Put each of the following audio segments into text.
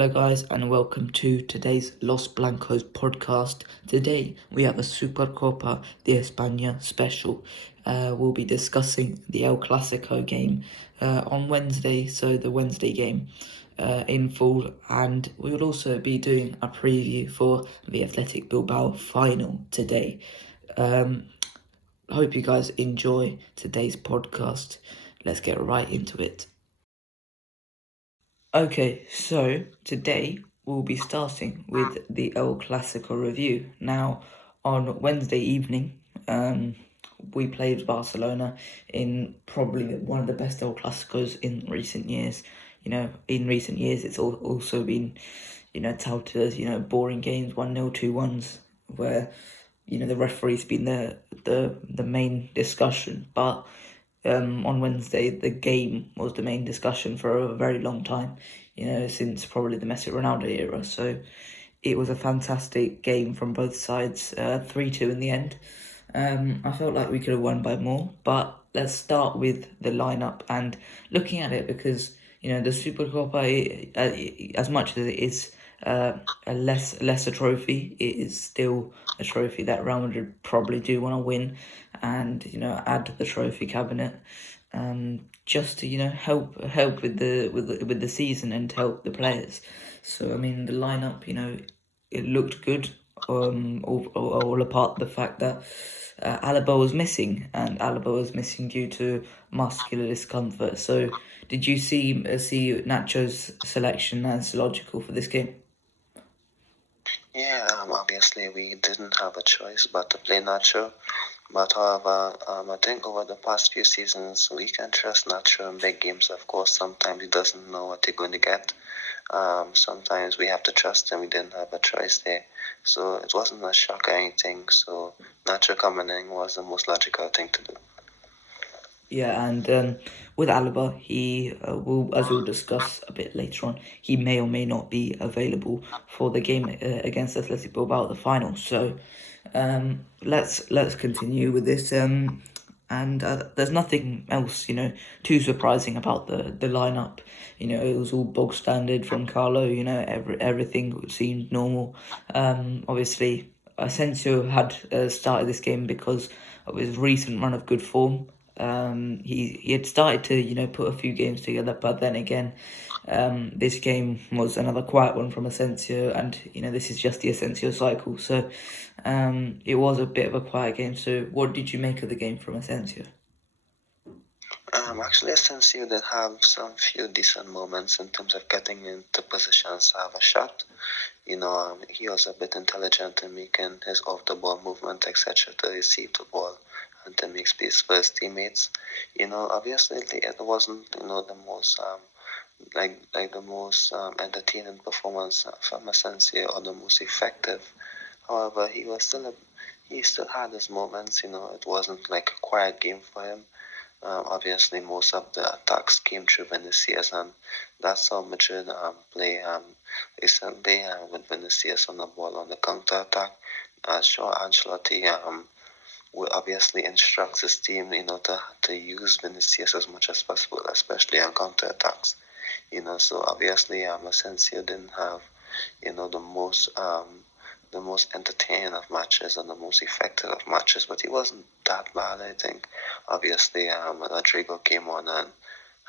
Hello guys and welcome to today's Los Blancos podcast. Today we have a Supercopa de España special. We'll be discussing the El Clasico game on Wednesday, so the Wednesday game in full, and we will also be doing a preview for the Athletic Bilbao final today. I hope you guys enjoy today's podcast. Let's get right into it. Okay, so today we'll be starting with the El Clasico review. Now, on Wednesday evening, we played Barcelona in probably one of the best El Clasicos in recent years. In recent years, it's also been, touted as, boring games, 1-0, 2-1s, where, the referee's been the main discussion. But on Wednesday, the game was the main discussion for a very long time, since probably the Messi Ronaldo era. So it was a fantastic game from both sides, 3-2 in the end. I felt like we could have won by more, but let's start with the lineup and looking at it because, the Supercopa, as much as it is a lesser trophy, it is still a trophy that Real Madrid probably do want to win and add to the trophy cabinet, just to help with the season and help the players. So I mean the lineup, it looked good, all apart the fact that Alaba was missing, and Alaba was missing due to muscular discomfort. So did you see Nacho's selection as logical for this game? Yeah, obviously we didn't have a choice but to play Nacho. But however, I think over the past few seasons, we can trust Nacho in big games. Of course, sometimes he doesn't know what you're going to get. Sometimes we have to trust him. We didn't have a choice there. So it wasn't a shock or anything. So Nacho coming in was the most logical thing to do. Yeah, and with Alaba, he will, as we'll discuss a bit later on, he may or may not be available for the game against Athletic Bilbao at the final. So let's continue with this. And there's nothing else, too surprising about the lineup. It was all bog standard from Carlo. Everything seemed normal. Obviously, Asensio had started this game because of his recent run of good form. He had started to put a few games together, but then again, this game was another quiet one from Asensio, and this is just the Asensio cycle. So it was a bit of a quiet game. So what did you make of the game from Asensio? Actually, Asensio did have some few decent moments in terms of getting into positions to have a shot. He was a bit intelligent in making his off-the-ball movement, etc., to receive the ball and to make space for his teammates. Obviously it wasn't, the most the most entertaining performance from Asensio or the most effective. However, he still had his moments. It wasn't like a quiet game for him. Obviously, most of the attacks came through Vinicius, and that's how Madrid play recently with Vinicius on the ball on the counter attack. Sure, Ancelotti will obviously instruct his team, to use Vinicius as much as possible, especially on counter attacks. So obviously, Asensio didn't have, the most entertaining of matches and the most effective of matches, but he wasn't that bad, I think. Obviously, Rodrigo came on and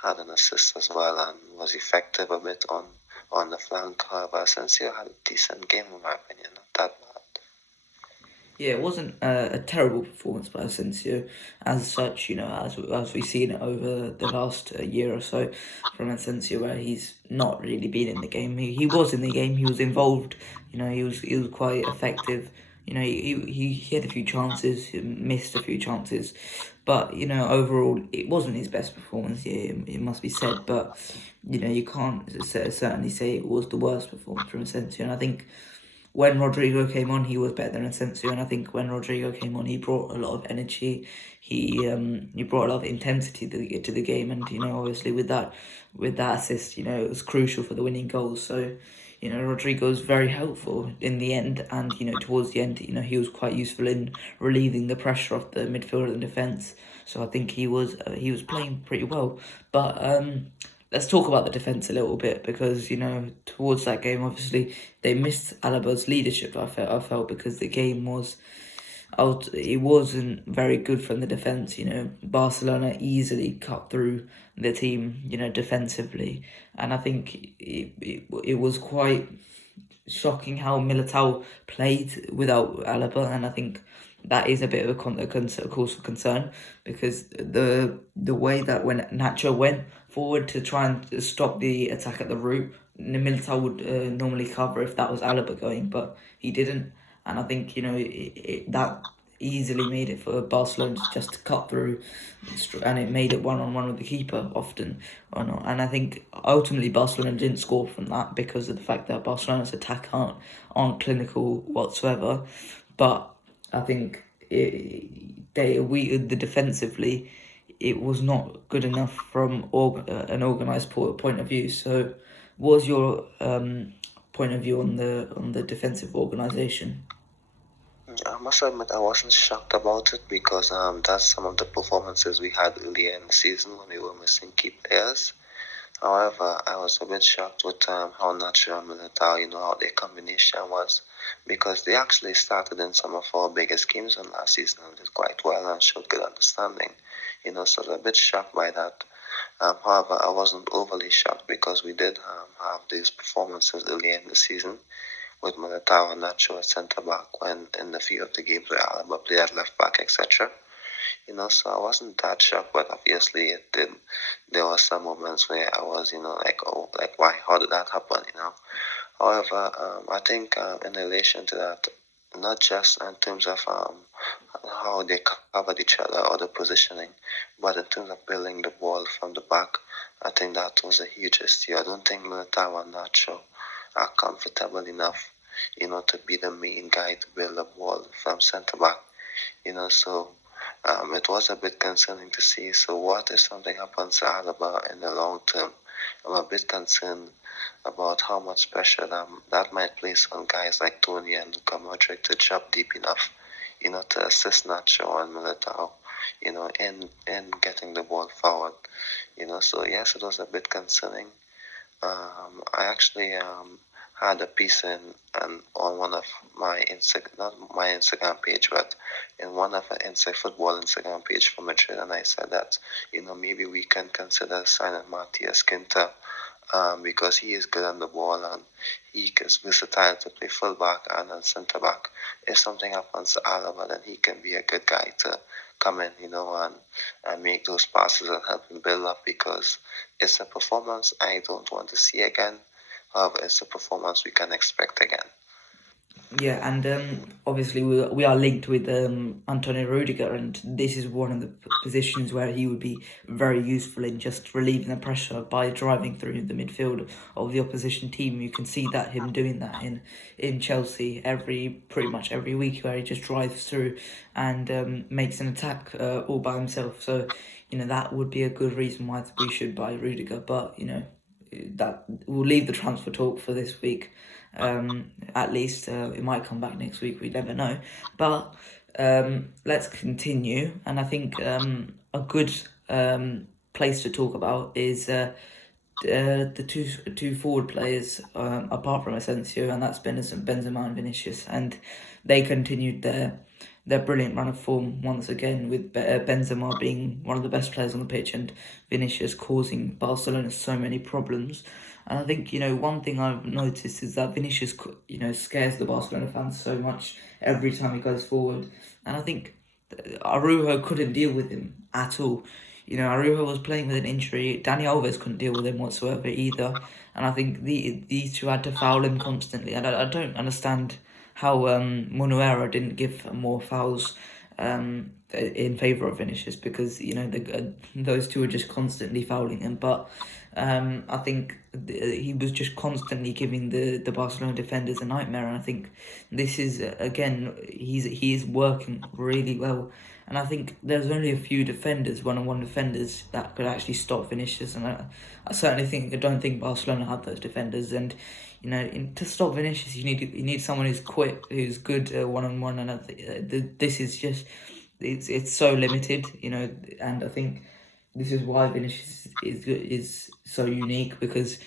had an assist as well and was effective a bit on the flank. However, Asensio had a decent game, in my opinion, not that bad. Yeah, it wasn't a terrible performance by Asensio as such, as we've seen it over the last year or so from Asensio, where he's not really been in the game. He was in the game, he was involved, he was quite effective. He had a few chances, he missed a few chances, but overall it wasn't his best performance. Yeah, it must be said, but you can't certainly say it was the worst performance from Asensio. And I think when Rodrigo came on, he was better than Asensio, and I think when Rodrigo came on, he brought a lot of energy. He brought a lot of intensity to the game, and obviously with that assist, it was crucial for the winning goal. So, Rodrigo was very helpful in the end, and towards the end, he was quite useful in relieving the pressure off the midfield and defense. So I think he was playing pretty well, but let's talk about the defence a little bit, because towards that game, obviously they missed Alaba's leadership. I felt because the game was it wasn't very good from the defence. Barcelona easily cut through the team, defensively, and I think it was quite shocking how Militao played without Alaba, and I think that is a bit of a cause for concern, because the way that when Nacho went forward to try and stop the attack at the root, Militao would normally cover if that was Alaba going, but he didn't, and I think that easily made it for Barcelona to just cut through, and it made it 1-on-1 with the keeper often. And I think ultimately Barcelona didn't score from that because of the fact that Barcelona's attack aren't clinical whatsoever. But I think the defensively, it was not good enough from an organised point of view. So, what was your point of view on the defensive organisation? I must admit I wasn't shocked about it because that's some of the performances we had earlier in the season when we were missing key players. However, I was a bit shocked with how natural and Militao, how their combination was, because they actually started in some of our biggest games in last season and did quite well and showed good understanding. So I was a bit shocked by that. However, I wasn't overly shocked because we did have these performances earlier in the season with Militao and Nacho at centre back when in a few of the games where Alaba played at left back, etc. So I wasn't that shocked, but obviously it did. There were some moments where I was, like, oh, like why? How did that happen? However, I think in relation to that, not just in terms of how they covered each other or the positioning, but in terms of building the ball from the back, I think that was a huge issue. I don't think Militao and Nacho are comfortable enough, to be the main guy to build the ball from centre back. So it was a bit concerning to see. So what if something happens to Alaba in the long term? I'm a bit concerned about how much pressure that might place on guys like Tony and Luka Modric to drop deep enough, to assist Nacho and Militao, in getting the ball forward. So yes, it was a bit concerning. I actually had a piece on one of my not my Instagram page, but in one of the Inside Football Instagram page for Madrid, and I said that maybe we can consider signing Matias Quinta, because he is good on the ball and he is versatile to play full back and then centre back. If something happens to Alaba, then he can be a good guy to come in, and make those passes and help him build up, because it's a performance I don't want to see again. However, it's a performance we can expect again. Yeah, and obviously we are linked with Antonio Rudiger, and this is one of the positions where he would be very useful in just relieving the pressure by driving through the midfield of the opposition team. You can see that him doing that in Chelsea pretty much every week, where he just drives through and makes an attack all by himself. So that would be a good reason why we should buy Rudiger, but that we'll leave the transfer talk for this week. At least it might come back next week. We never know. But let's continue. And I think a good place to talk about is the two forward players, apart from Asensio, and that's Benzema and Vinicius, and they continued their brilliant run of form once again, with Benzema being one of the best players on the pitch and Vinicius causing Barcelona so many problems. And I think one thing I've noticed is that Vinicius scares the Barcelona fans so much every time he goes forward, and I think Arujo couldn't deal with him at all. Arujo was playing with an injury. Dani Alves couldn't deal with him whatsoever either. And I think these two had to foul him constantly. And I don't understand how Munuera didn't give more fouls in favour of Vinicius, because those two were just constantly fouling him. But I think he was just constantly giving the Barcelona defenders a nightmare, and I think this is again he is working really well. And I think there's only a few defenders, one-on-one defenders, that could actually stop Vinicius. And I certainly don't think Barcelona had those defenders. And to stop Vinicius, you need someone who's quick, who's good one-on-one. And this is just it's so limited, And I think this is why Vinicius is so unique, because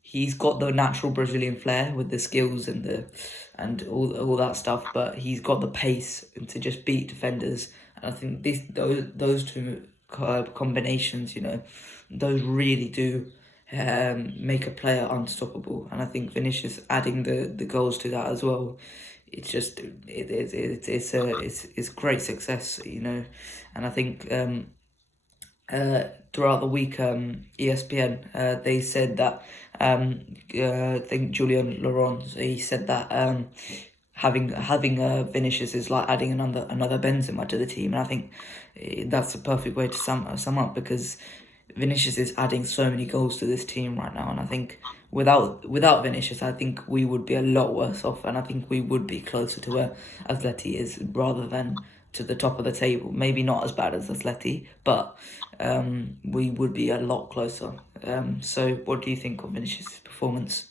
he's got the natural Brazilian flair with the skills and all that stuff, but he's got the pace to just beat defenders. And I think those two combinations, those really do make a player unstoppable. And I think Vinicius adding the goals to that as well, it's just it's great success, and I think throughout the week, ESPN they said that I think Julian Laurent, he said that having Vinicius is like adding another Benzema to the team, and I think that's the perfect way to sum up, because Vinicius is adding so many goals to this team right now, and I think without Vinicius, I think we would be a lot worse off, and I think we would be closer to where Atleti is rather than to the top of the table. Maybe not as bad as Atleti, but we would be a lot closer. So what do you think of Vinicius' performance?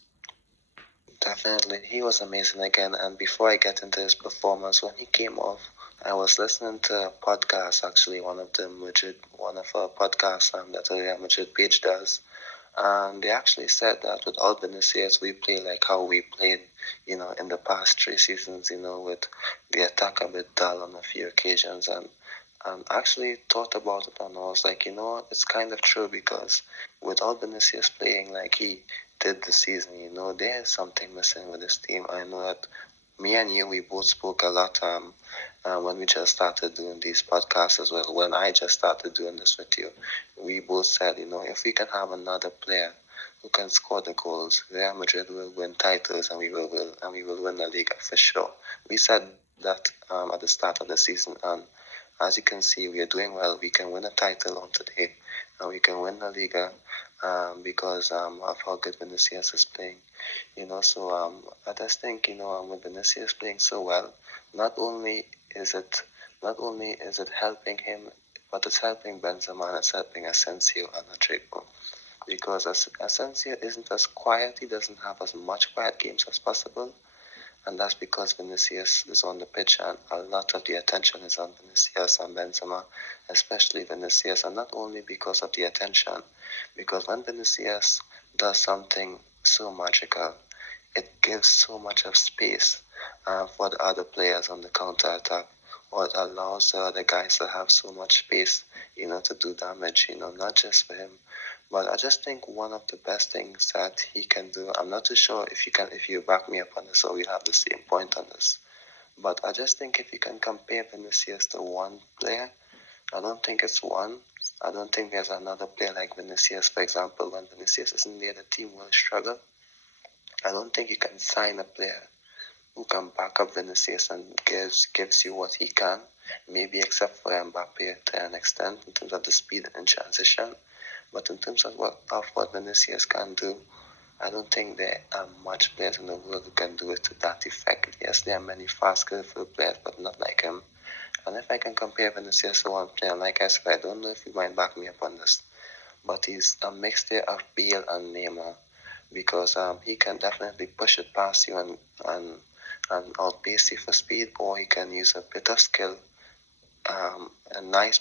Definitely, he was amazing again. And before I get into his performance, when he came off, I was listening to a podcast. Actually, one of our podcasts that the Real Madrid page does, and they actually said that without Vinicius, we play like how we played, in the past 3 seasons, with the attack a bit dull on a few occasions, and actually thought about it, and I was like, it's kind of true, because without Vinicius playing like he did this season, there's something missing with this team. I know that me and you, we both spoke a lot when we just started doing these podcasts as well. When I just started doing this with you, we both said, if we can have another player who can score the goals, Real Madrid will win titles, and we will win the Liga for sure. We said that at the start of the season, and as you can see, we are doing well. We can win a title on today, and we can win the Liga because of how good Vinicius is playing. So I just think, with Vinicius playing so well, not only is it helping him, but it's helping Benzema, and it's helping Asensio and Rodrigo. Because Asensio isn't as quiet, he doesn't have as much quiet games as possible, and that's because Vinicius is on the pitch, and a lot of the attention is on Vinicius and Benzema, especially Vinicius, and not only because of the attention, because when Vinicius does something so magical, it gives so much of space for the other players on the counter attack, or it allows the other guys to have so much space, to do damage, not just for him. But I just think one of the best things that he can do, I'm not too sure if you back me up on this, or we have the same point on this, but I just think if you can compare Vinicius to one player, I don't think it's one. I don't think there's another player like Vinicius. For example, when Vinicius isn't there, the team will struggle. I don't think you can sign a player who can back up Vinicius and gives you what he can, maybe except for Mbappe to an extent in terms of the speed and transition. But in terms of what Vinicius can do, I don't think there are much players in the world who can do it to that effect. Yes, there are many fast, skillful players, but not like him. And if I can compare Vinicius to one player, like I said, I don't know if you might back me up on this, but he's a mixture of Bale and Neymar, because he can definitely push it past you and outpace you for speed, or he can use a bit of skill, a nice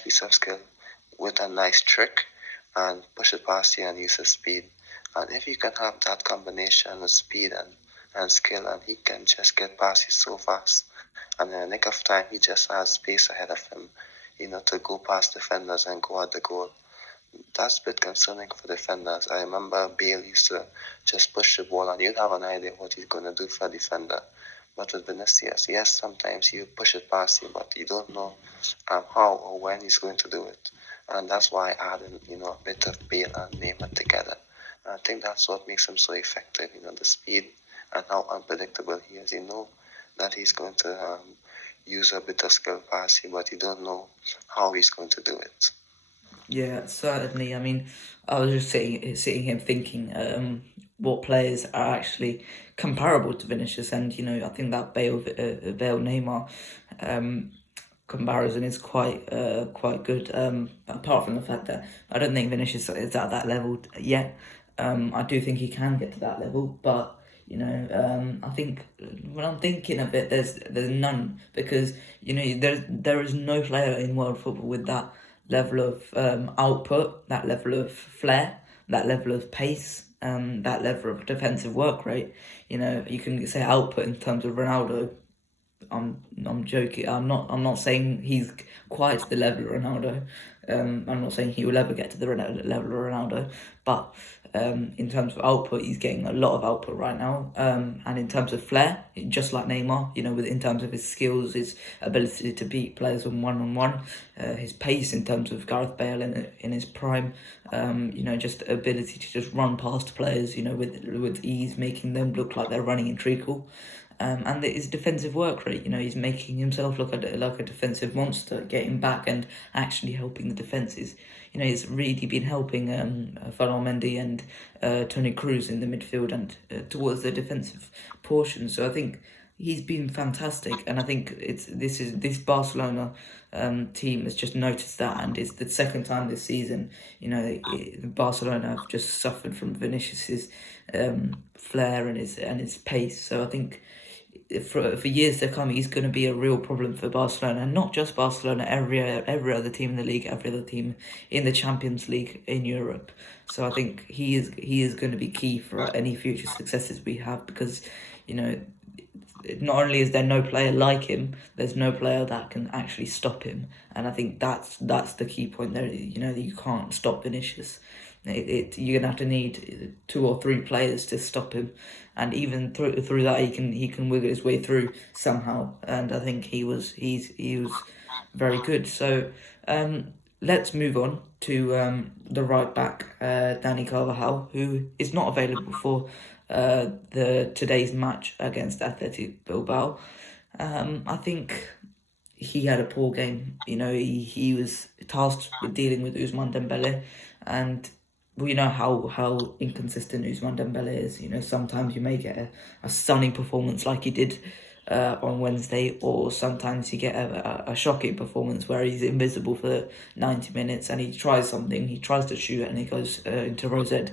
piece of skill with a nice trick, and push it past you and use his speed. And if you can have that combination of speed and skill, and he can just get past you so fast, and in the nick of time, he just has space ahead of him, to go past defenders and go at the goal. That's a bit concerning for defenders. I remember Bale used to just push the ball, and you'd have an idea what he's going to do for a defender. But with Vinicius, yes, sometimes you push it past him, but you don't know how or when he's going to do it. And that's why adding, a bit of Bale and Neymar together. And I think that's what makes him so effective, the speed and how unpredictable he is. You know that he's going to use a bit of skill past you, but you don't know how he's going to do it. Yeah, certainly. I mean, I was just sitting here thinking what players are actually comparable to Vinicius, and I think that Bale Neymar comparison is quite good. Apart from the fact that I don't think Vinicius is at that level yet. I do think he can get to that level, but I think when I'm thinking of it, there's none, because there is no player in world football with that level of output, that level of flair, that level of pace, that level of defensive work rate. You know, you can say output in terms of Ronaldo. I'm joking. I'm not saying he's quite to the level of Ronaldo. I'm not saying he will ever get to the level of Ronaldo, but in terms of output, he's getting a lot of output right now. And in terms of flair, just like Neymar, you know, in terms of his skills, his ability to beat players on one, his pace in terms of Gareth Bale in his prime, you know, just the ability to just run past players, you know, with ease, making them look like they're running in treacle. And his defensive work rate, you know, he's making himself look like a defensive monster, getting back and actually helping the defences. You know, he's really been helping Ferland Mendy and Toni Kroos in the midfield and towards the defensive portion. So I think he's been fantastic, and I think this Barcelona team has just noticed that, and it's the second time this season. You know, Barcelona have just suffered from Vinicius's flair and his pace. So I think for years to come, he's going to be a real problem for Barcelona, and not just Barcelona. Every other team in the league, every other team in the Champions League in Europe. So I think he is going to be key for any future successes we have, because, you know, not only is there no player like him, there's no player that can actually stop him, and I think that's the key point there. You know, you can't stop Vinicius. You're gonna have to need 2 or 3 players to stop him, and even through that he can wiggle his way through somehow. And I think he was very good. So let's move on to the right back, Dani Carvajal, who is not available for the today's match against Athletic Bilbao. I think he had a poor game. You know, he was tasked with dealing with Ousmane Dembele, and we know how inconsistent Ousmane Dembele is. You know, sometimes you may get a stunning performance like he did on Wednesday, or sometimes you get a shocking performance where he's invisible for 90 minutes and he tries something, he tries to shoot and he goes into rosette.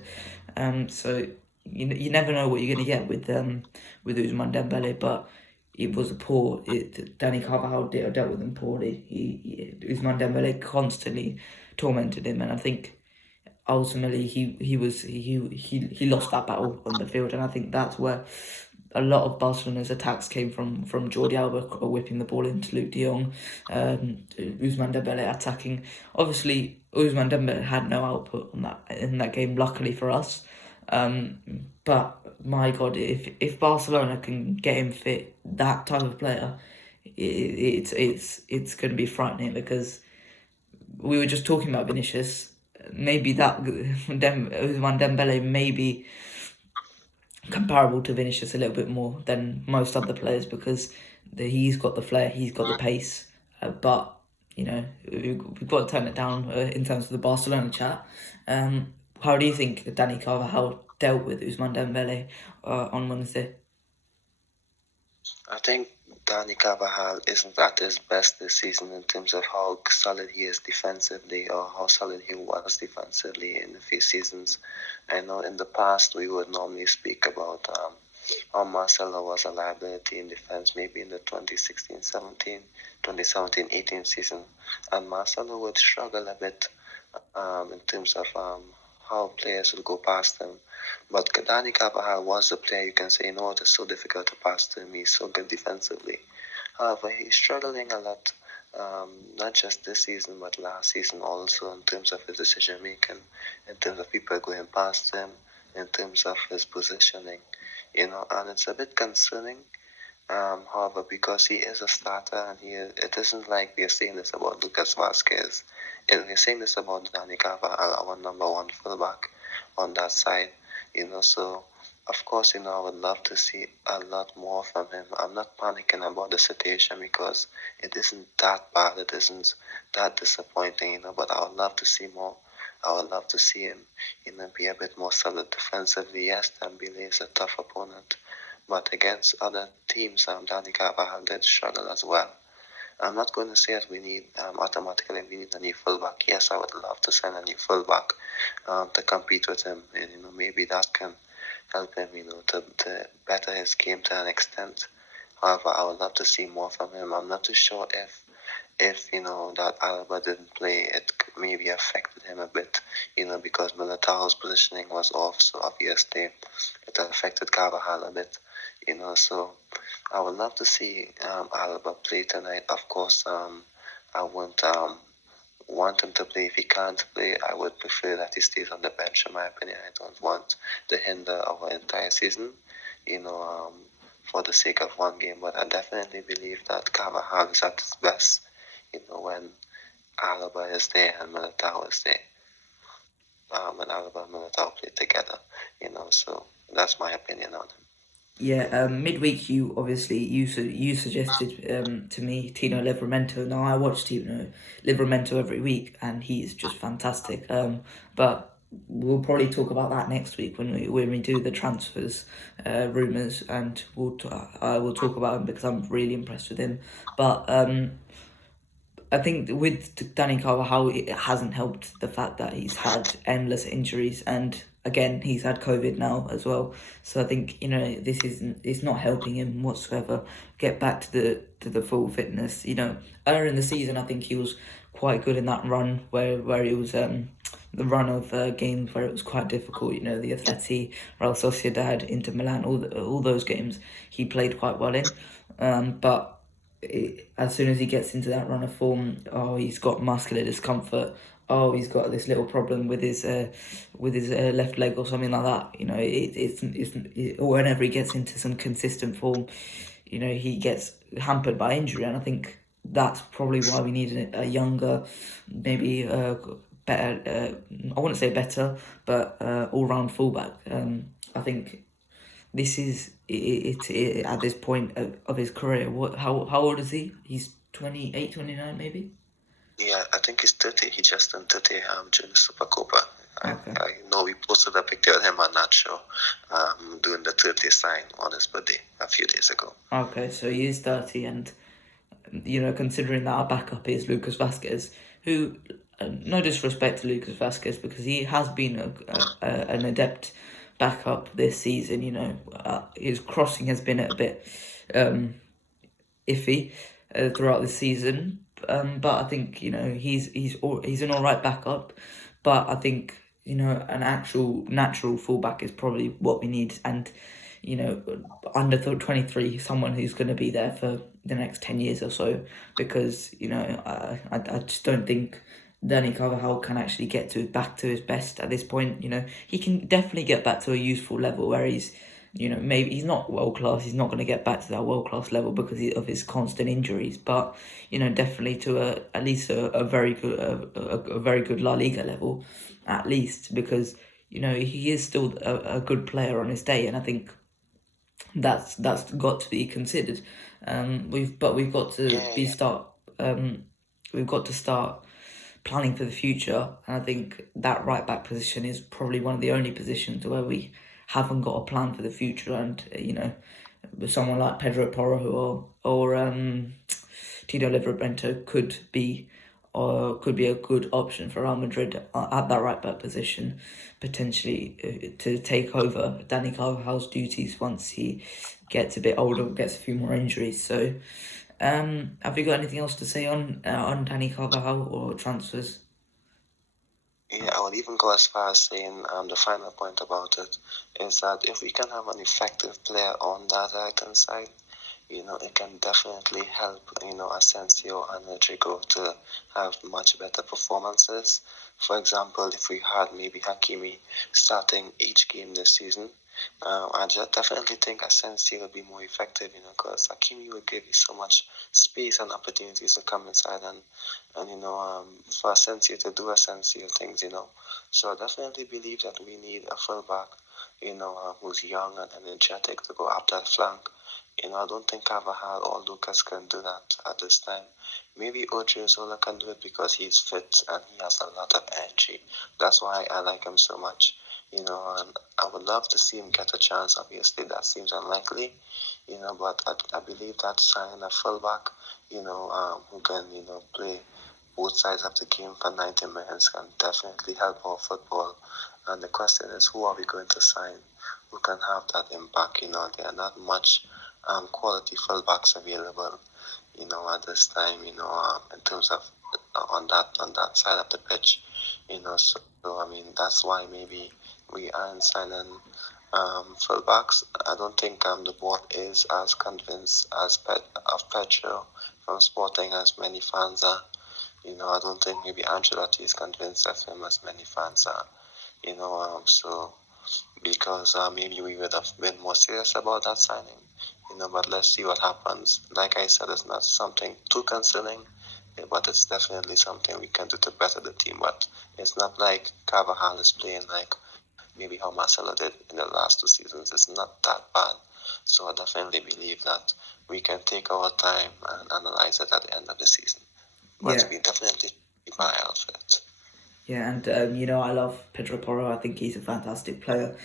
So you never know what you're going to get with Ousmane Dembele, but it was Dani Carvajal dealt with him poorly. Ousmane Dembele constantly tormented him, and I think ultimately he lost that battle on the field, and I think that's where a lot of Barcelona's attacks came from Jordi Alba whipping the ball into Luke de Jong, Ousmane Dembele attacking. Obviously, Ousmane Dembele had no output in that game, luckily for us. But my God, if Barcelona can get him fit, that type of player, it's going to be frightening, because we were just talking about Vinicius. Maybe Ousmane Dembele may be comparable to Vinicius a little bit more than most other players, because he's got the flair, he's got the pace, but you know, we've got to turn it down in terms of the Barcelona chat. How do you think Dani Carvajal dealt with Ousmane Dembele on Wednesday? I think Dani Carvajal isn't at his best this season in terms of how solid he is defensively, or how solid he was defensively in a few seasons. I know in the past we would normally speak about how Marcelo was a liability in defense, maybe in the 2016-17, 2017-18 season, and Marcelo would struggle a bit in terms of how players would go past him. But Dani Carvajal was a player you can say, it's so difficult to pass to him. He's so good defensively. However, he's struggling a lot, not just this season, but last season also, in terms of his decision making, in terms of people going past him, in terms of his positioning, and it's a bit concerning. However, because he is a starter, and it isn't like we're saying this about Lucas Vazquez. We're saying this about Dani Carvajal, our number 1 fullback on that side. So of course, I would love to see a lot more from him. I'm not panicking about the situation, because it isn't that bad, it isn't that disappointing, but I would love to see more. I would love to see him, be a bit more solid defensively. Yes, Dembele is a tough opponent, but against other teams, Dani Carvajal did struggle as well. I'm not going to say that we need automatically we need a new fullback. Yes, I would love to sign a new fullback to compete with him, and maybe that can help him, to better his game to an extent. However, I would love to see more from him. I'm not too sure if, that Alaba didn't play, it maybe affected him a bit, because Militao's positioning was off, so obviously it affected Carvajal a bit, so I would love to see Alaba play tonight. Of course, I won't want him to play. If he can't play, I would prefer that he stays on the bench, in my opinion. I don't want to hinder our entire season, you know, um, for the sake of one game. But I definitely believe that Carvajal is at his best, when Alaba is there and Militao is there. When Alaba and Militao play together, so that's my opinion on him. Yeah, midweek you suggested to me Tino Livramento. Now I watch Tino Livramento every week, and he's just fantastic. But we'll probably talk about that next week when we do the transfers, rumors, and I will talk about him because I'm really impressed with him. But I think with Danny Carvajal, it hasn't helped the fact that he's had endless injuries, and again, he's had COVID now as well. So I think this it's not helping him whatsoever get back to the full fitness. Earlier in the season, I think he was quite good in that run where he was the run of games where it was quite difficult. The Atleti, Real Sociedad, Inter Milan, all those games he played quite well in, but as soon as he gets into that run of form, he's got muscular discomfort. He's got this little problem with his left leg or something like that. Whenever he gets into some consistent form, he gets hampered by injury, and I think that's probably why we need a younger, maybe better. I wouldn't say better, but all round fullback. I think this is it at this point of his career. How old is he? He's 28, 29 maybe? Yeah, I think he's 30. He just turned 30 during the Supercopa. Okay. I know we posted a picture of him on that show doing the 30th sign on his birthday a few days ago. Okay, so he is 30, and considering that our backup is Lucas Vasquez, who, no disrespect to Lucas Vasquez, because he has been an adept backup this season. His crossing has been a bit iffy throughout the season, but I think he's an alright backup, but I think an actual natural fullback is probably what we need, and under 23, someone who's going to be there for the next 10 years or so, because I just don't think Danny Carvajal can actually get back to his best at this point. He can definitely get back to a useful level where he's maybe he's not world class. He's not going to get back to that world class level because of his constant injuries. But definitely to at least a very good a very good La Liga level, at least, because he is still a good player on his day, and I think that's got to be considered. We've got to we've got to start planning for the future, and I think that right back position is probably one of the only positions where we haven't got a plan for the future. And with someone like Pedro Porro or Tito Livramento could be a good option for Real Madrid at that right back position, potentially to take over Danny Carvajal's duties once he gets a bit older, gets a few more injuries. So, have you got anything else to say on Danny Carvajal or transfers? Yeah, I would even go as far as saying the final point about it is that if we can have an effective player on that right-hand side, it can definitely help, Asensio and Rodrigo to have much better performances. For example, if we had maybe Hakimi starting each game this season, I just definitely think Asensio would be more effective, because Hakimi would give you so much space and opportunities to come inside and for Asensio to do Asensio things, So I definitely believe that we need a fullback, who's young and energetic to go up that flank. I don't think Carvajal or Lucas can do that at this time. Maybe Odriozola can do it because he's fit and he has a lot of energy. That's why I like him so much. And I would love to see him get a chance. Obviously, that seems unlikely, but I believe that signing a fullback, who can, play both sides of the game for 90 minutes can definitely help our football. And the question is, who are we going to sign who can have that impact? There are not much quality fullbacks available. at this time, in terms of on that side of the pitch, So I mean, that's why maybe we aren't signing fullbacks. I don't think the board is as convinced of Pedro from Sporting as many fans are. I don't think maybe Ancelotti is convinced of him as many fans are. So because maybe we would have been more serious about that signing. But let's see what happens. Like I said, it's not something too concerning, but it's definitely something we can do to better the team. But it's not like Carvajal is playing like maybe how Marcelo did in the last 2 seasons. It's not that bad. So I definitely believe that we can take our time and analyze it at the end of the season. But Yeah. we definitely keep an eye out for it. Yeah, and I love Pedro Porro. I think he's a fantastic player.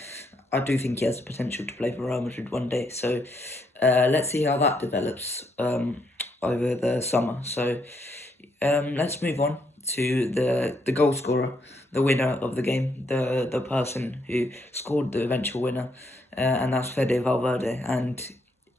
I do think he has the potential to play for Real Madrid one day. So let's see how that develops over the summer. So let's move on to the goal scorer, the winner of the game, the person who scored the eventual winner, and that's Fede Valverde. And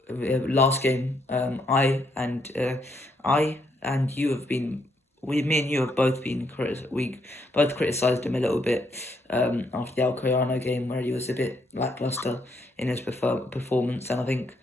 last game, I and you have been. Me and you have both been we both criticised him a little bit after the Alcoyano game where he was a bit lackluster in his performance, and I think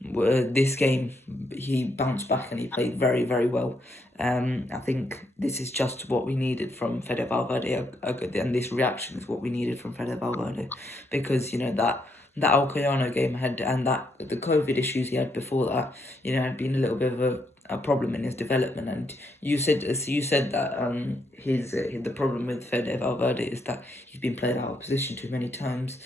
this game he bounced back and he played very, very well. I think this is just what we needed from Fede Valverde, and this reaction is what we needed from Fede Valverde, because that Alcoyano game had, and that the COVID issues he had before that, had been a little bit of a problem in his development. And you said that his the problem with Fede Valverde is that he's been played out of position too many times,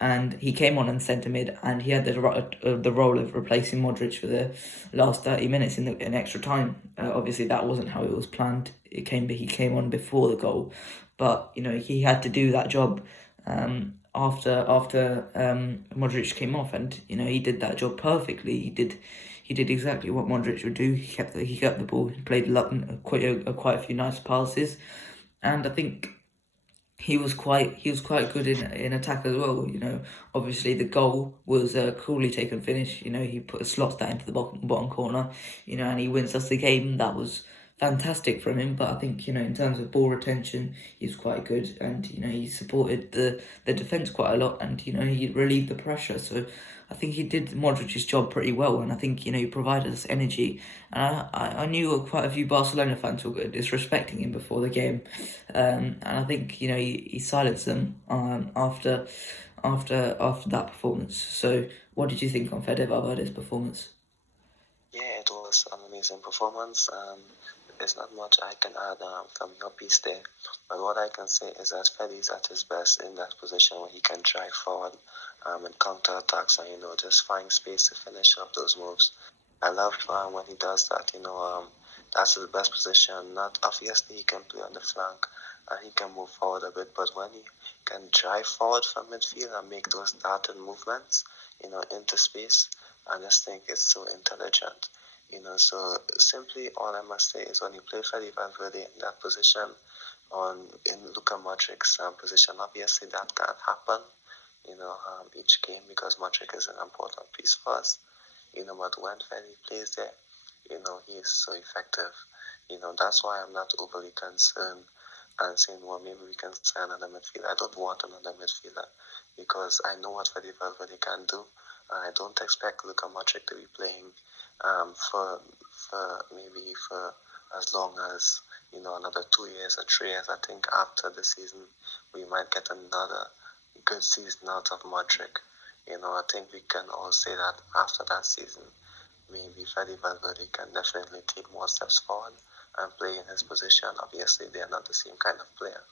and he came on in centre mid, and he had the role of replacing Modric for the last 30 minutes in extra time. Obviously, that wasn't how it was planned. He came on before the goal, but he had to do that job after Modric came off, and he did that job perfectly. He did exactly what Modric would do. He kept the ball. He played quite a few nice passes, and I think he was quite good in attack as well. Obviously the goal was a coolly taken finish. He slots that into the bottom corner. And he wins us the game. That was fantastic from him. But I think in terms of ball retention, he's quite good, and he supported the defense quite a lot, and he relieved the pressure. So I think he did Modric's job pretty well, and I think he provided us energy. And I knew quite a few Barcelona fans were disrespecting him before the game, and I think he silenced them after that performance. So what did you think on Fede Valverde's performance? Yeah, it was an amazing performance. There's not much I can add from your piece there, but what I can say is that Fede is at his best in that position where he can drive forward and counter attacks and just find space to finish up those moves. I love when he does that. That's his best position. Not obviously he can play on the flank and he can move forward a bit, but when he can drive forward from midfield and make those darted movements, into space, I just think it's so intelligent. So simply all I must say is when you play Fede Valverde in that position, in Luka Modric's position, obviously that can't happen, each game because Modric is an important piece for us. But when Fede plays there, he is so effective. That's why I'm not overly concerned and saying, well, maybe we can sign another midfielder. I don't want another midfielder because I know what Fede Valverde can do. I don't expect Luka Modric to be playing for as long as another 2 years or 3 years. I think after the season we might get another good season out of Modric. I think we can all say that after that season, maybe Fede Valverde can definitely take more steps forward and play in his position. Obviously, they're not the same kind of player,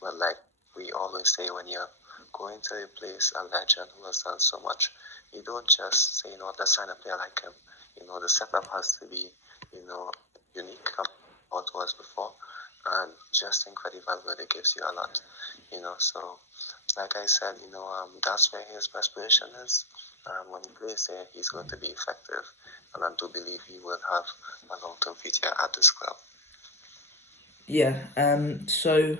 but like we always say, when you're going to replace a legend who has done so much, you don't just say, let's sign a player like him. The setup has to be, unique from what was before. And just think Fede Valverde gives you a lot, So, like I said, that's where his best position is. When he plays there, he's going to be effective. And I do believe he will have a long-term future at this club. Yeah. So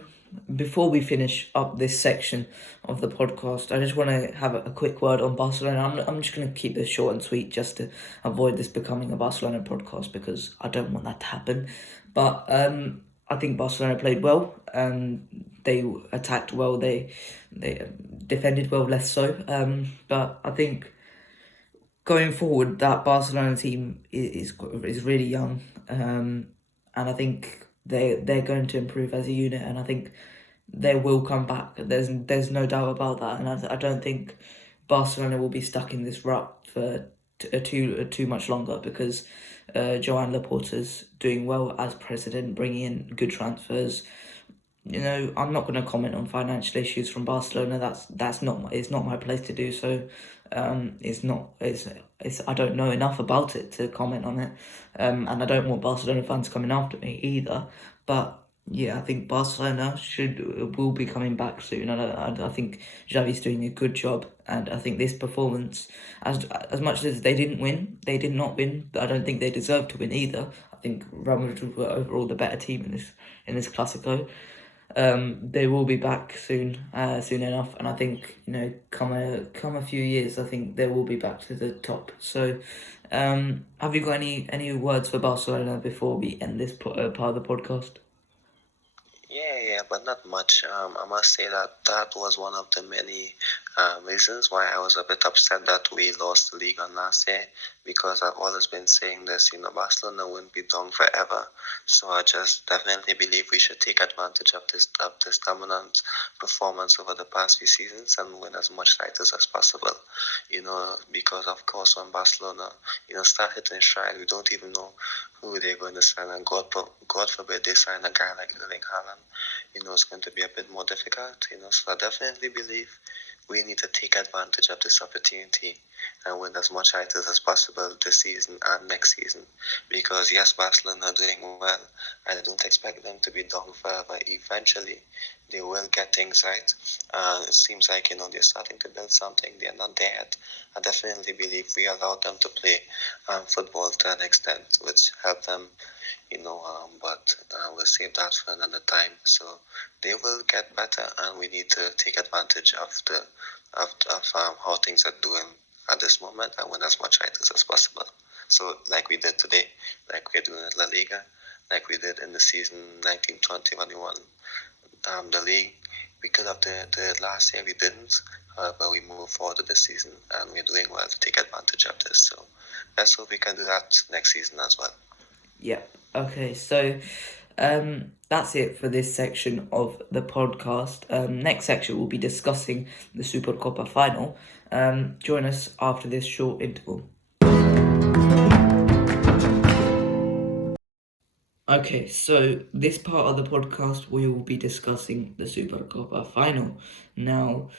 before we finish up this section of the podcast, I just want to have a quick word on Barcelona. I'm just going to keep this short and sweet just to avoid this becoming a Barcelona podcast because I don't want that to happen. But I think Barcelona played well. They attacked well. They defended well, less so. But I think going forward, that Barcelona team is really young, and I think they're going to improve as a unit, and I think they will come back. There's no doubt about that, and I don't think Barcelona will be stuck in this rut for too much longer because Joan Laporta's doing well as president, bringing in good transfers. I'm not going to comment on financial issues from Barcelona. That's not it's not my place to do so. It's I don't know enough about it to comment on it. And I don't want Barcelona fans coming after me either. But yeah, I think Barcelona will be coming back soon, and I think Xavi's doing a good job. And I think this performance, as much as they did not win. I don't think they deserved to win either. I think Real Madrid were overall the better team in this Clásico. They will be back soon enough, and I think come a few years, I think they will be back to the top. So, have you got any words for Barcelona before we end this part of the podcast? Yeah, but not much. I must say that was one of the many reasons why I was a bit upset that we lost the league on last year, because I've always been saying this, Barcelona wouldn't be down forever. So I just definitely believe we should take advantage of this dominant performance over the past few seasons and win as much titles as possible. Because of course when Barcelona, start hitting stride, we don't even know who they're going to sign, and God forbid they sign a guy like Erling Haaland. It's going to be a bit more difficult. So I definitely believe we need to take advantage of this opportunity and win as much titles as possible this season and next season. Because yes, Barcelona are doing well. I don't expect them to be down forever. Eventually, they will get things right. It seems like they're starting to build something. They're not there yet. I definitely believe we allowed them to play football to an extent, which helped them. But we'll save that for another time. So they will get better, and we need to take advantage of how things are doing at this moment and win as much titles as possible. So like we did today, like we're doing at La Liga, like we did in the season 1920 when we won the league. We could have the last year, we didn't, but we moved forward to this season, and we're doing well to take advantage of this. So let's hope we can do that next season as well. Yeah. Okay. So, that's it for this section of the podcast. Next section we'll be discussing the Supercopa final. Join us after this short interval. Okay, so this part of the podcast we will be discussing the Supercopa final. Now,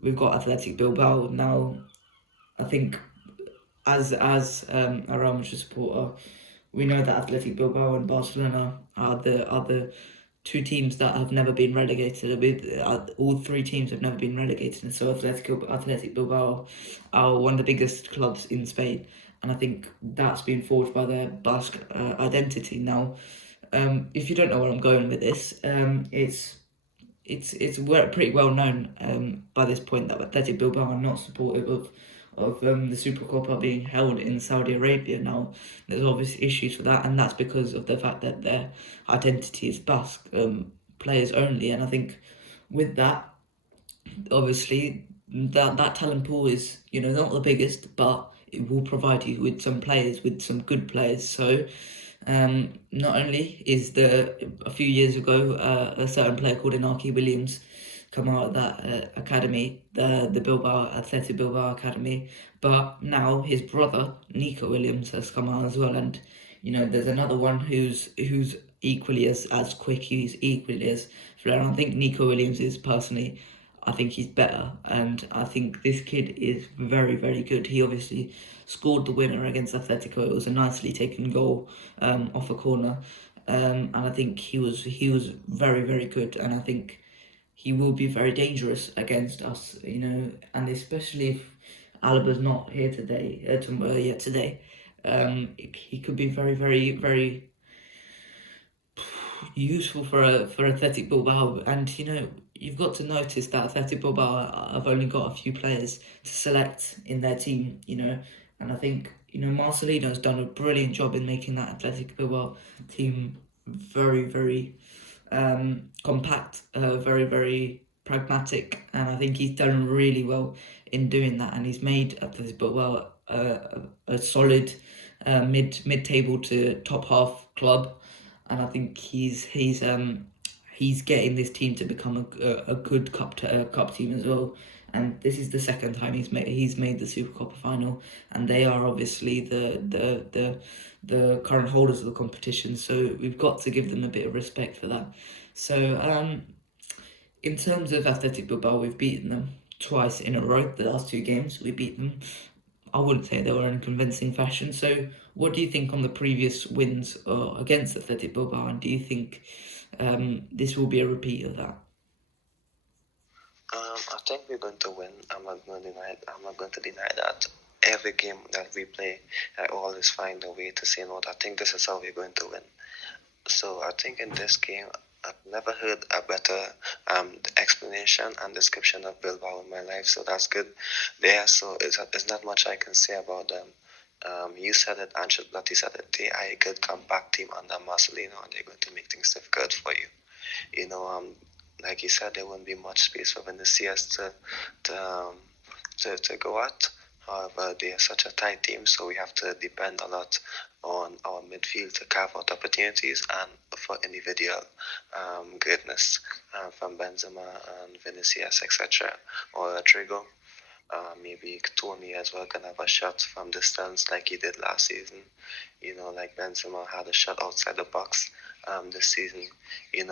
we've got Athletic Bilbao. Now, I think as a Real Madrid supporter, we know that Athletic Bilbao and Barcelona are the two teams that have never been relegated. All three teams have never been relegated, and so Athletic Bilbao are one of the biggest clubs in Spain, and I think that's been forged by their Basque identity. Now, if you don't know where I'm going with this, it's pretty well known by this point that Athletic Bilbao are not supportive of the Supercopa being held in Saudi Arabia. Now, there's obvious issues for that, and that's because of the fact that their identity is Basque players only. And I think with that, obviously, that talent pool is not the biggest, but it will provide you with some good players. So. Not only is a few years ago a certain player called Inaki Williams come out of that academy, the Bilbao Athletic Bilbao academy, but now his brother Nico Williams has come out as well, and there's another one who's equally as quick, he's equally as flair. I think Nico Williams is personally, I think he's better, and I think this kid is very, very good. He obviously scored the winner against Atletico. It was a nicely taken goal off a corner, and I think he was very, very good, and I think he will be very dangerous against us, and especially if Alaba's not here today, today, he could be very, very, very useful for Athletic Bilbao, and you've got to notice that Athletic Bilbao have only got a few players to select in their team, and I think Marcelino's done a brilliant job in making that Athletic Bilbao team very very compact, very very pragmatic, and I think he's done really well in doing that, and he's made Athletic Bilbao a solid mid table to top half club, and I think he's getting this team to become a good cup team as well. And this is the second time he's made the Supercopa final, and they are obviously the current holders of the competition. So we've got to give them a bit of respect for that. So in terms of Athletic Bilbao, we've beaten them twice in a row. The last two games we beat them. I wouldn't say they were in convincing fashion. So, what do you think on the previous wins against Athletic Bilbao, and do you think this will be a repeat of that? I think we're going to win. I'm not going to deny that. Every game that we play, I always find a way to say no. I think this is how we're going to win. So I think in this game, I've never heard a better explanation and description of Bilbao in my life. So that's good there. So it's not much I can say about them. You said it, Ancelotti said it. They are a good compact team under Marcelino, and they're going to make things difficult for you. You know, like you said, there won't be much space for Vinicius to go at. However, they are such a tight team, so we have to depend a lot on our midfield to carve out opportunities and for individual greatness from Benzema and Vinicius, etc. Or Rodrigo. Maybe Tony as well can have a shot from distance like he did last season. Like Benzema had a shot outside the box this season.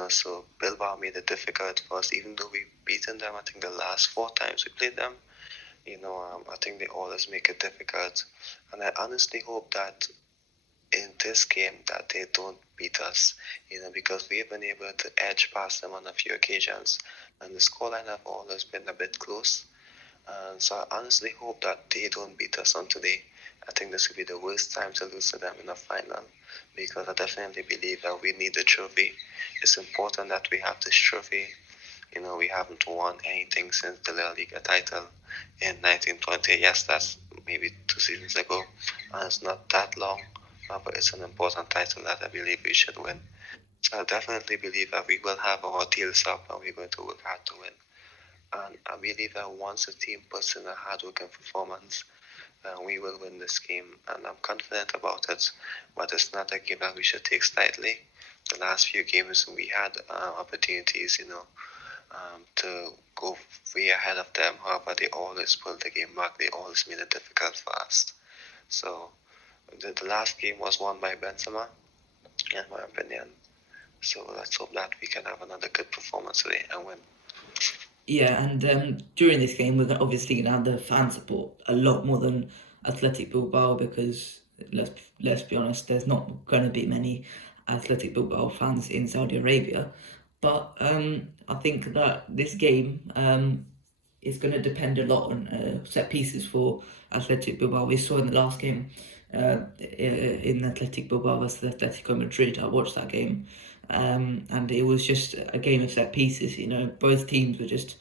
So Bilbao made it difficult for us, even though we've beaten them. I think the last 4 times we played them. I think they always make it difficult, and I honestly hope that in this game that they don't beat us. Because we have been able to edge past them on a few occasions, and the scoreline have always been a bit close. And so I honestly hope that they don't beat us on today. I think this will be the worst time to lose to them in a final, because I definitely believe that we need the trophy. It's important that we have this trophy. We haven't won anything since the La Liga title in 1920. Yes, that's maybe 2 seasons ago, and it's not that long, but it's an important title that I believe we should win. So I definitely believe that we will have our tails up and we're going to work hard to win. And I believe that once the team puts in a hard-working performance, we will win this game, and I'm confident about it. But it's not a game that we should take lightly. The last few games we had opportunities, to go way ahead of them. However, they always pulled the game back. They always made it difficult for us. So the last game was won by Benzema, in my opinion. So let's hope that we can have another good performance today and win. Yeah, and during this game, we're obviously going to have the fan support a lot more than Athletic Bilbao, because let's be honest, there's not going to be many Athletic Bilbao fans in Saudi Arabia. But I think that this game is going to depend a lot on set pieces for Athletic Bilbao. We saw in the last game in Athletic Bilbao versus Atletico Madrid. I watched that game, and it was just a game of set pieces. Both teams were just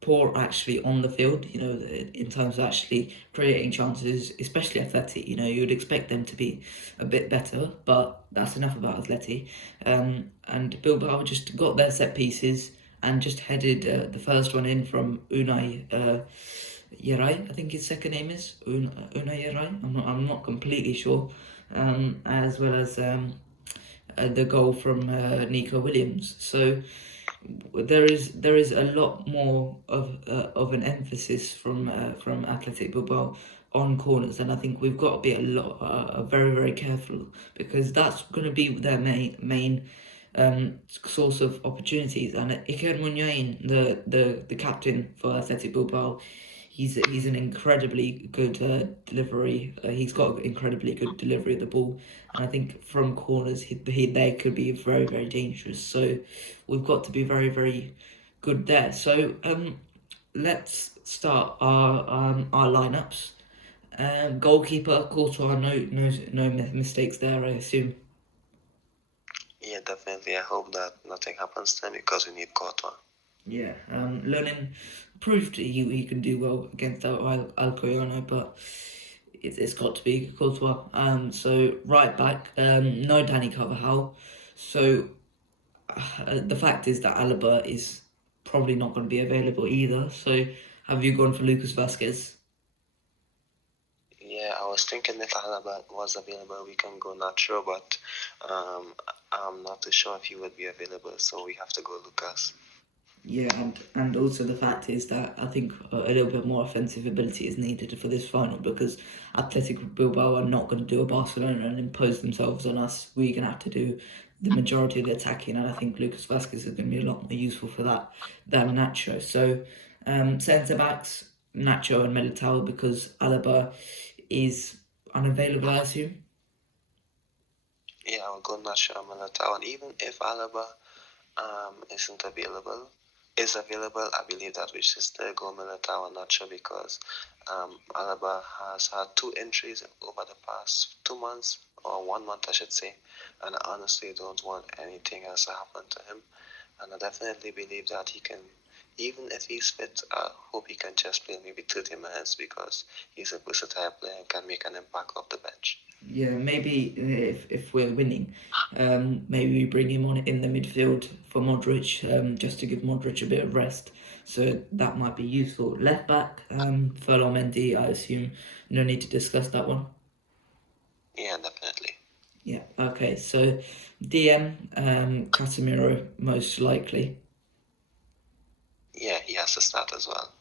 poor actually on the field. In terms of actually creating chances, especially Athletic. You would expect them to be a bit better, but that's enough about Athletic. And Bilbao just got their set pieces and just headed the first one in from Unai Yerai, I think his second name is Unai Yerai. I'm not completely sure. As well as the goal from Nico Williams. So there is a lot more of an emphasis from Athletic Bilbao on corners, and I think we've got to be very very careful, because that's going to be their main source of opportunities. And Iker Muniain, the captain for Athletic Bilbao, he's an incredibly good delivery. He's got incredibly good delivery of the ball, and I think from corners they could be very very dangerous. So we've got to be very very good there. So let's start our lineups. Goalkeeper Courtois, no mistakes there, I assume. Yeah, definitely. I hope that nothing happens to him because we need Courtois. Yeah, Lunin proved he can do well against Alcoyano, but it's got to be Courtois. So right back, no Danny Carvajal. So the fact is that Alaba is probably not going to be available either. So have you gone for Lucas Vasquez? Yeah, I was thinking if Alaba was available, we can go Nacho, but I'm not too sure if he would be available, so we have to go Lucas. Yeah, and also the fact is that I think a little bit more offensive ability is needed for this final because Athletic Bilbao are not going to do a Barcelona and impose themselves on us. We're going to have to do the majority of the attacking, and I think Lucas Vasquez is going to be a lot more useful for that than Nacho. So, centre backs Nacho and Militao because Alaba is unavailable, I assume. Yeah, I'll go Nacho and Militao, and even if Alaba isn't available, is available, I believe that we should still go Militao and Nacho because Alaba has had two injuries over the past 2 months, or 1 month, I should say, and I honestly don't want anything else to happen to him. And I definitely believe that he can, even if he's fit, I hope he can just play maybe 30 minutes because he's a versatile player and can make an impact off the bench. Yeah, maybe if we're winning, maybe we bring him on in the midfield for Modric, just to give Modric a bit of rest. So that might be useful. Left back, Ferland Mendy, I assume. No need to discuss that one. Yeah, definitely. Yeah, okay. So DM, Casemiro, most likely. Yeah, he has to start as well.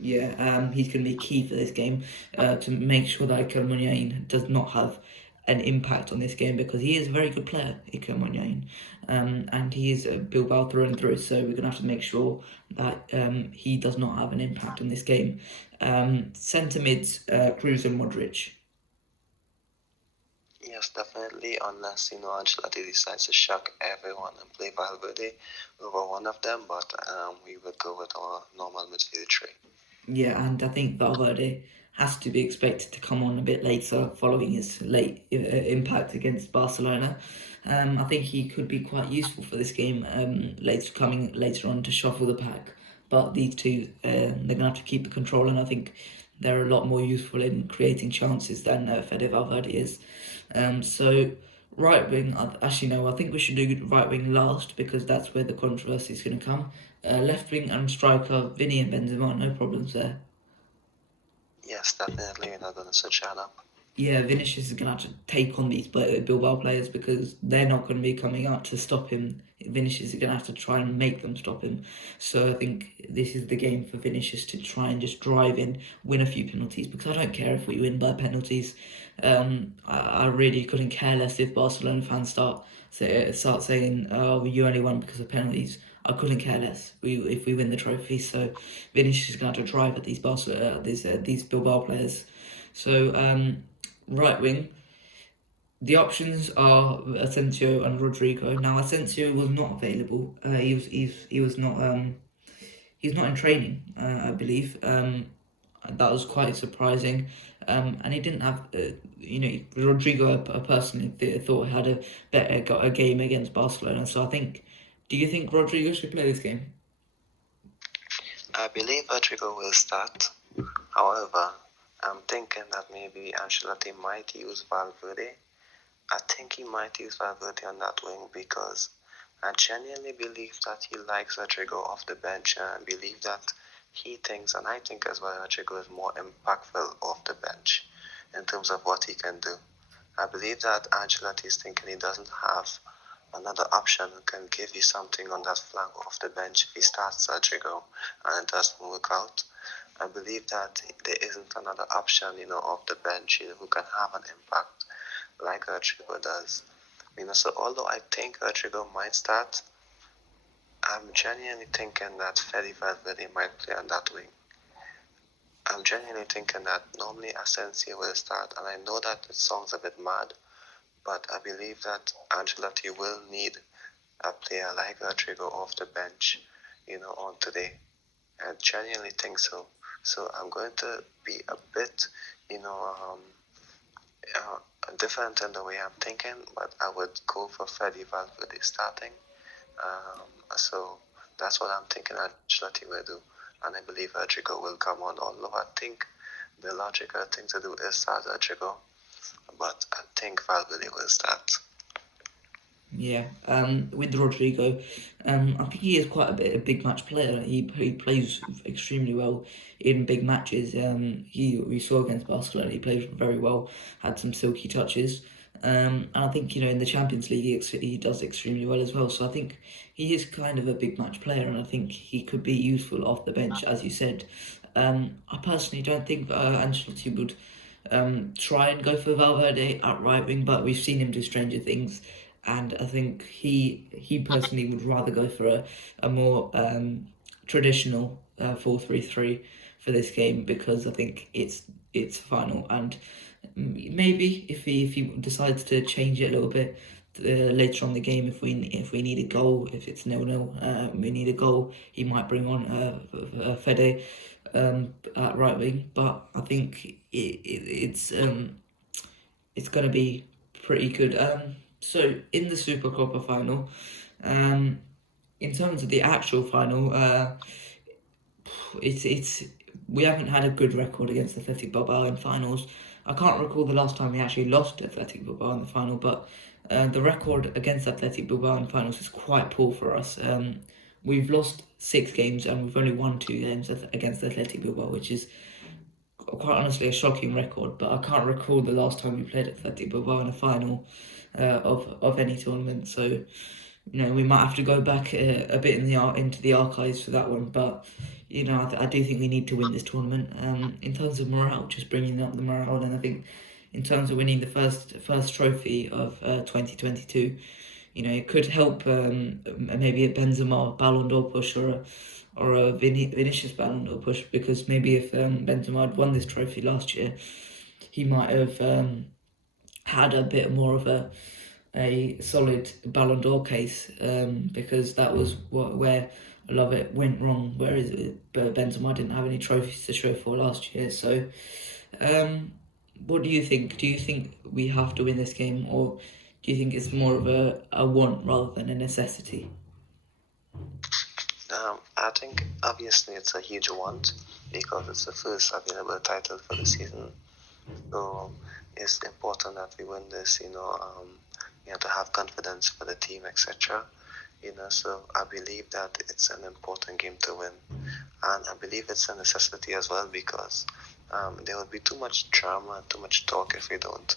Yeah, he's going to be key for this game to make sure that Iker Muniain does not have an impact on this game because he is a very good player, Iker Muniain, and he is a Bilbao through and through. So we're going to have to make sure that he does not have an impact on this game. Centre mids, Cruz and Modric. Yes, definitely. Unless Ancelotti decides to shock everyone and play Valverde over one of them, but we would go with our normal midfield three. Yeah, and I think Valverde has to be expected to come on a bit later following his late impact against Barcelona. I think he could be quite useful for this game coming later on to shuffle the pack. But these two, they're going to have to keep the control, and I think they're a lot more useful in creating chances than Fede Valverde is. So right wing, actually no, I think we should do right wing last because that's where the controversy is going to come. Left wing and striker, Vinny and Benzema, no problems there. Yes, definitely. We're not going to switch that up. Yeah, Vinicius is going to have to take on these Bilbao players because they're not going to be coming out to stop him. Vinicius is going to have to try and make them stop him. So I think this is the game for Vinicius to try and just drive in, win a few penalties because I don't care if we win by penalties. I really couldn't care less if Barcelona fans start saying, "Oh, you only won because of penalties." I couldn't care less. If we win the trophy, so Vinicius is going to have to drive at these Bilbao players. So right wing, the options are Asensio and Rodrigo. Now Asensio was not available. He was not he's not in training. I believe. That was quite surprising. And he didn't have, Rodrigo. I personally thought had a better got a game against Barcelona. So I think. Do you think Rodrigo should play this game? I believe Rodrigo will start. However, I'm thinking that maybe Ancelotti might use Valverde. I think he might use Valverde on that wing because I genuinely believe that he likes Rodrigo off the bench, and I believe that he thinks, and I think as well, Rodrigo is more impactful off the bench in terms of what he can do. I believe that Ancelotti is thinking he doesn't have another option who can give you something on that flank off the bench if he starts Rodrigo and it doesn't work out. I believe that there isn't another option, off the bench, who can have an impact like Rodrigo does. So although I think Rodrigo might start, I'm genuinely thinking that Fede Valverde might play on that wing. I'm genuinely thinking that normally Asensio will start, and I know that it sounds a bit mad, but I believe that Ancelotti will need a player like Rodrigo off the bench, on today. I genuinely think so. So I'm going to be a bit, you know, um, different in the way I'm thinking, but I would go for Freddy Valverde starting. So that's what I'm thinking Ancelotti will do. And I believe Rodrigo will come on, although I think the logical thing to do is start Rodrigo, but I think Valverde will start. Yeah, with Rodrigo, I think he is quite a big match player. He plays extremely well in big matches. We saw against Barcelona, he played very well, had some silky touches. And I think in the Champions League he does extremely well as well. So I think he is kind of a big match player, and I think he could be useful off the bench, as you said. I personally don't think Ancelotti would try and go for Valverde at right wing, but we've seen him do stranger things, and I think he personally would rather go for a more traditional 4-3-3 for this game, because I think it's final, and maybe if he decides to change it a little bit later on in the game, if we need a goal, if it's 0-0, we need a goal, he might bring on Fede at right wing. But I think it's going to be pretty good. So in the Supercopa final, um, in terms of the actual final, it's we haven't had a good record against Athletic Bilbao in finals. I can't recall the last time we actually lost to Athletic Bilbao in the final, but the record against Athletic Bilbao in finals is quite poor for us. We've lost 6 games and we've only won 2 games against Athletic Bilbao, which is quite honestly a shocking record. But I can't recall the last time we played Athletic Bilbao in a final of any tournament. So we might have to go back a bit into the archives for that one. But I do think we need to win this tournament. In terms of morale, just bringing up the morale, and I think in terms of winning the first trophy of 2022, it could help maybe a Benzema Ballon d'Or push, or a Vinicius Ballon d'Or push, because maybe if Benzema had won this trophy last year, he might have had a bit more of a solid Ballon d'Or case, because that was where a lot of it went wrong. Whereas Benzema didn't have any trophies to show for last year. So, what do you think? Do you think we have to win this game, or do you think it's more of a want rather than a necessity? I think obviously it's a huge want because it's the first available title for the season. So it's important that we win this. You have to have confidence for the team, etc. So I believe that it's an important game to win, and I believe it's a necessity as well because there would be too much drama and too much talk if we don't.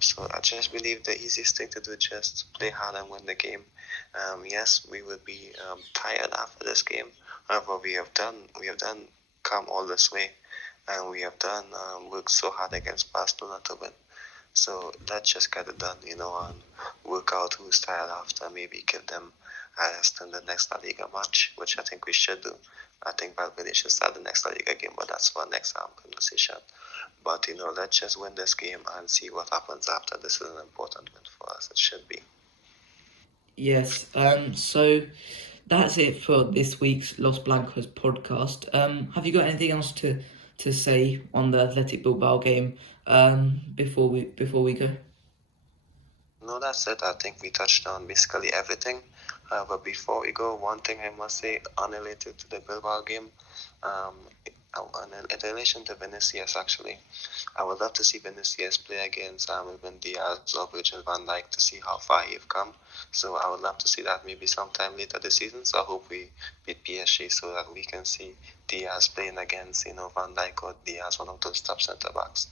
So I just believe the easiest thing to do is just play hard and win the game. Yes, we will be tired after this game. However, we have done come all this way, and we have done worked so hard against Barcelona to win. So let's just get it done, and work out who's tired after. Maybe give them a rest in the next La Liga match, which I think we should do. I think Valverde should start the next La Liga game, but that's for next conversation. But let's just win this game and see what happens after. This is an important win for us. It should be. Yes. So that's it for this week's Los Blancos podcast. Have you got anything else to say on the Athletic Bilbao game before we go? No, that's it. I think we touched on basically everything. But before we go, one thing I must say, unrelated to the Bilbao game, um, in relation to Vinicius, actually, I would love to see Vinicius play against Ruben Diaz or Virgil van Dijk to see how far he've come. So I would love to see that maybe sometime later this season. So I hope we beat PSG so that we can see Diaz playing against Van Dijk or Diaz, one of those top centre backs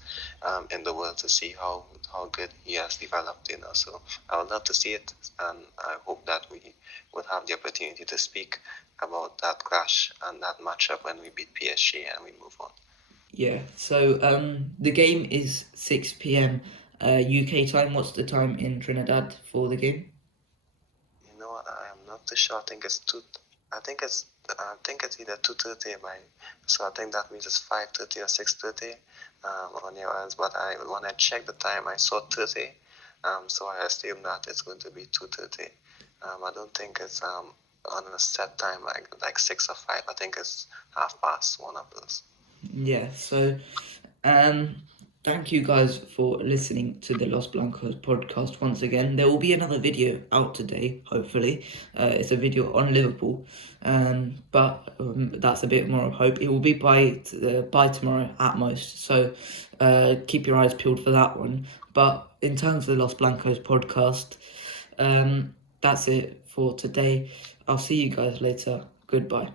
in the world, to see how good he has developed. So I would love to see it, and I hope that we would have the opportunity to speak about that clash and that matchup when we beat PSG and we move on. Yeah. So the game is 6 p.m. UK time. What's the time in Trinidad for the game? You know what? I am not too sure. I think it's two. I think it's either 2:30 by. So I think that means it's 5:30 or 6:30 on your ends. But when I checked the time, I saw 30. So I assume that it's going to be 2:30. I don't think it's on a set time like 6 or 5. I think it's half past, one of those. Yeah. So um, Thank you guys for listening to the Los Blancos podcast once again. There will be another video out today, hopefully. It's a video on Liverpool, but that's a bit more of hope. It will be by tomorrow at most, so keep your eyes peeled for that one. But in terms of the Los Blancos podcast, that's it for today. I'll see you guys later. Goodbye.